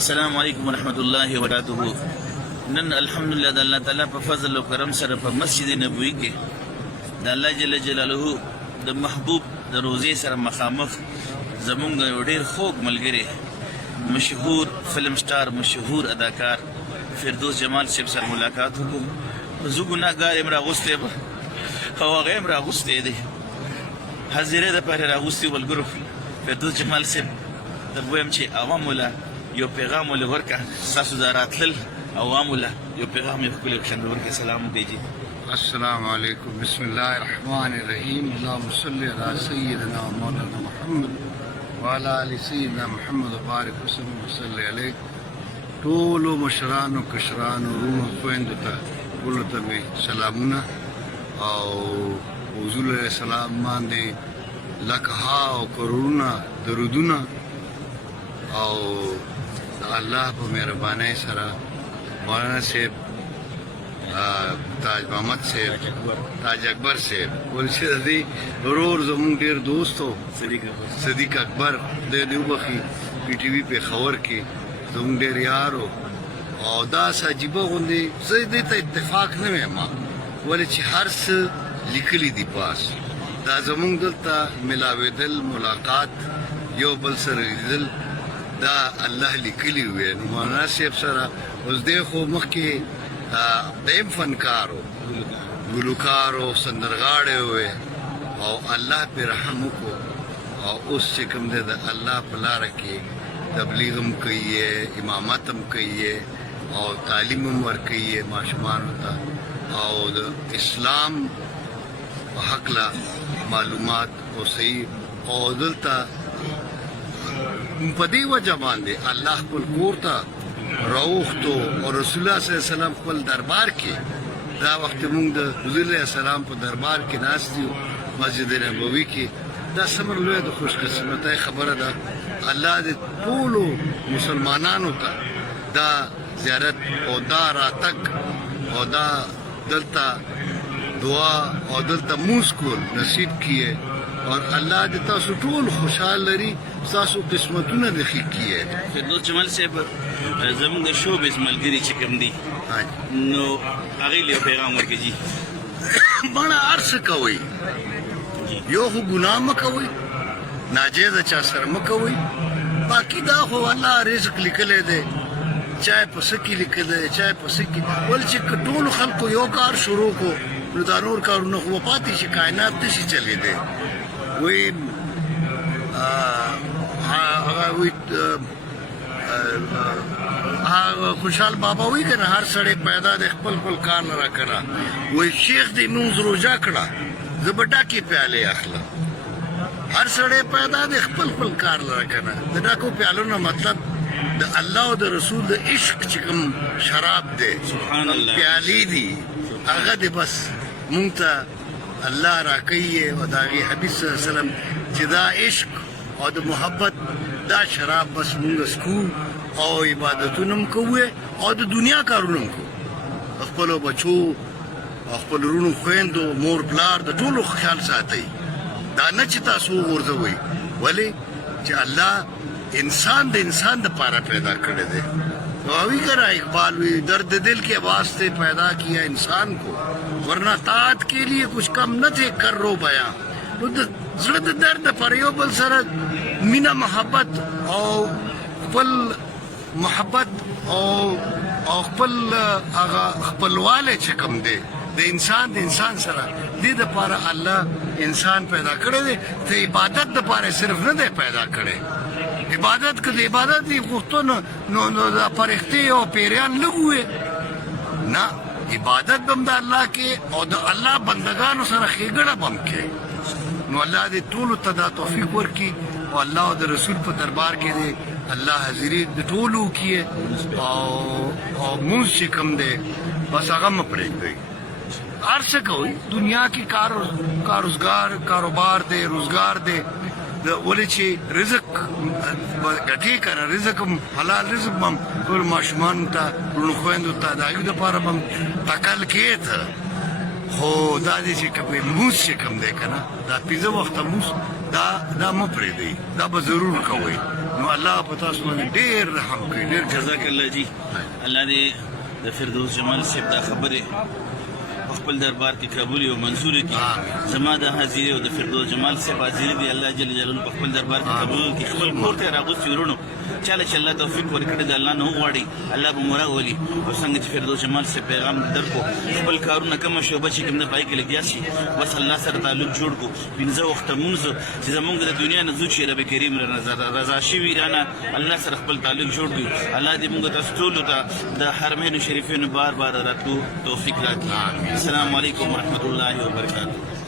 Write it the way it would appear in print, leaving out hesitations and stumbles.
السلام علیکم ورحمۃ اللہ وبرکاتہ. نن الحمدلله د الله تعالی په فضل او کرم سره په مسجد نبوي کې د الله جل جلاله د محبوب د روزې سره مخامخ زمونږ یو ډېر خوږ ملګری مشهور فلم سٹار مشهور اداکار فردوس جمال صاحب سره ملاقات وکړو. زه ګناهګار یم، راغوستی به او هغه هم راغوستی دی، حاضرۍ دپاره راغوستي ملګرو. فردوس جمال صاحب ته وایم چې عوامو له یو پیغام ولې ورکړه، ستاسو دا راتلل عوامو له یو پیغام یې ښکلی کښېنول ورکړئ. سلام وکړئ جي. السلام علیکم. بسم الله الرحمن الرحیم. اللهم صل علی سیدنا مولانا محمد وعلى آل سیدنا محمد وبارک وسلم وصلی علیک. ټولو مشرانو کشرانو ورونو خویندو ته ټولو ته مې سلامونه او حضور علیه السلام باندې لکها او کروڑونه درودونه او د الله په مهربانۍ سره مولانا صاحب تاج محمد صاحب تاج اکبر صاحب ورشي د دې ورور زمونږ ډېر دوست و صدیق اکبر د وبخي پی ټي وي پېښور کې زمونږ ډېر یار او داسې عجیبه غوندې زه دې ته اتفاق نه وایم ولې چې هر څه لیکلي دي پاس دا زمونږ دلته ملاوېدل ملاقات یو بل سره لیدل دا الله لیکلی وی. نو مولانا صاحب سره اوس دی خو مخکې دیم فنکار و ګلوکار و سندرغاړی وی او الله پې رحم وکړو او اوس چې کوم دی د الله په لاره کې تبلیغ هم کوي امامت هم کوي او تعلیم هم ورکوي ماشومانو ته او د اسلام په هکله معلومات او صحیح او دلته په دې وجه باندې الله خپل کور ته راوښتو او رسول الله صلی الله علیه وسلم خپل دربار کې دا وخت موږ د حضور علیه السلام په دربار کې ناست یو مسجد نبوي کې. دا څومره لویه د خوش قسمتۍ خبره ده. الله دې ټولو مسلمانانو ته دا زیارت او دا راتګ او دا دلته دعا او دلته مونځ کول نصیب کیے اور اللہ دې تاسو ټول خوشحال لري، تاسو قسمتونه د ښه کیے. فردوس جمال صاحب زمونږ د شوبز ملګري چې کوم دي نو هغې له یو پیغام ورکړي جي. بڼه هر څه کوئ، یو خو ګناه مه کوئ، ناجیزه چا سره مه کوئ. باقي دا خو الله رزق لیکلی دی، چای په څه کې لیکلی دی چای په څه کې. ولې چې ټولو خلکو یو کار شروع کو نو دا نور کارونه خو به پاتې شي، کائنات نشي چلېدی. وی خوشحال بابا وی کنه هر سړی پیدا د خپل خپل کار نه را کنه. وی شیخ دې مونځ روژه کړه زه به ډاکې پیالې اخلم. هر سړی پیدا د خپل خپل کار نه را کنه. د ډاکو پیالو نه مطلب د الله او د رسول د عشق چې کوم شراب دی پیالې دي هغه دې بس مونږ ته الله را کوي او د هغې حبیب صلی الله علیه وسلم چې دا عشق او د محبت دا شراب بس مونږ څکو او عبادتونه هم کوو او د دنیا کارونه هم کوو. خپلو بچو او خپل وروڼو خویندو مور پلار د ټولو خیال ساتئ. دا نه چې تاسو وغورځوئ، ولې چې الله انسان د انسان دپاره پیدا کړی دی. وہی کرا اقبال بھی درد دل کے واسطے پیدا کیا انسان کو ورنہ طاعت کے لیے کچھ کم نہ تھے کر رو بیاں. زړه د درد پر یو بل سره مینه محبت او خپل محبت او خپل هغه خپلوالی چې کوم دی د انسان سره دې دپاره الله انسان پیدا کړی دی. ته عبادت دپاره صرف نه دی پیدا کړی. عبادت که د عبادت دی غوښتنه نو د فرښتې او پیریان لږ وې نه، عبادت به هم د الله کې او د الله بندګانو سره ښېګڼه به هم کې. نو الله دې ټولو ته دا توفیق ورکړي او الله او د رسول په دربار کې دی الله حاضري د ټولو کیے او مونځ چې کوم دی بس هغه مه پرېږدئ. هر څه کوئ دنیا کې کاروبار دی روزګار دی ولې چې رزق ګټې که نه رزق هم حلال رزق به هم ټول ماشومانو ته وروڼو خویندو ته د هغوی دپاره به هم تکل کې ته خو دا دی چې لمونځ چې کوم دی که نه دا 5 وخته لمونځ دا مه پرېږدئ، دا به ضرور کوئ. نو الله په تاسو باندې ډېر رحم کوي، ډېر جزاک الله جی. الله دې د فردوس جمال صاحب دا خبره په خپل دربار کې قبول او منظور کړي. زما د حاضرې او د فردوس جمال صاحب حاضرې دی الله جل جلاله په خپل دربار کې قبول کړي. خپل کور ته راغوستي ورونو چاله چې الله توفیق ورکړي د الله نه وغواړي الله به مورا ولي. او څنګه چې فردوس جمال صاحب پیغام درکو خپل کارونه کوم شوبه چې کوم د پای کې لګیا شي بس الله سره تعلق جوړ کو. پنځه وخت مونږ چې زمونږ د دنیا نه ځو چې رب کریم رضا شي ویرانه الله سره خپل تعلق جوړ کړي. الله دې موږ تاسو ټول ته د حرمین شریفین بار بار راتلو توفیق راکړي. السلام علیکم ورحمۃ اللہ وبرکاتہ.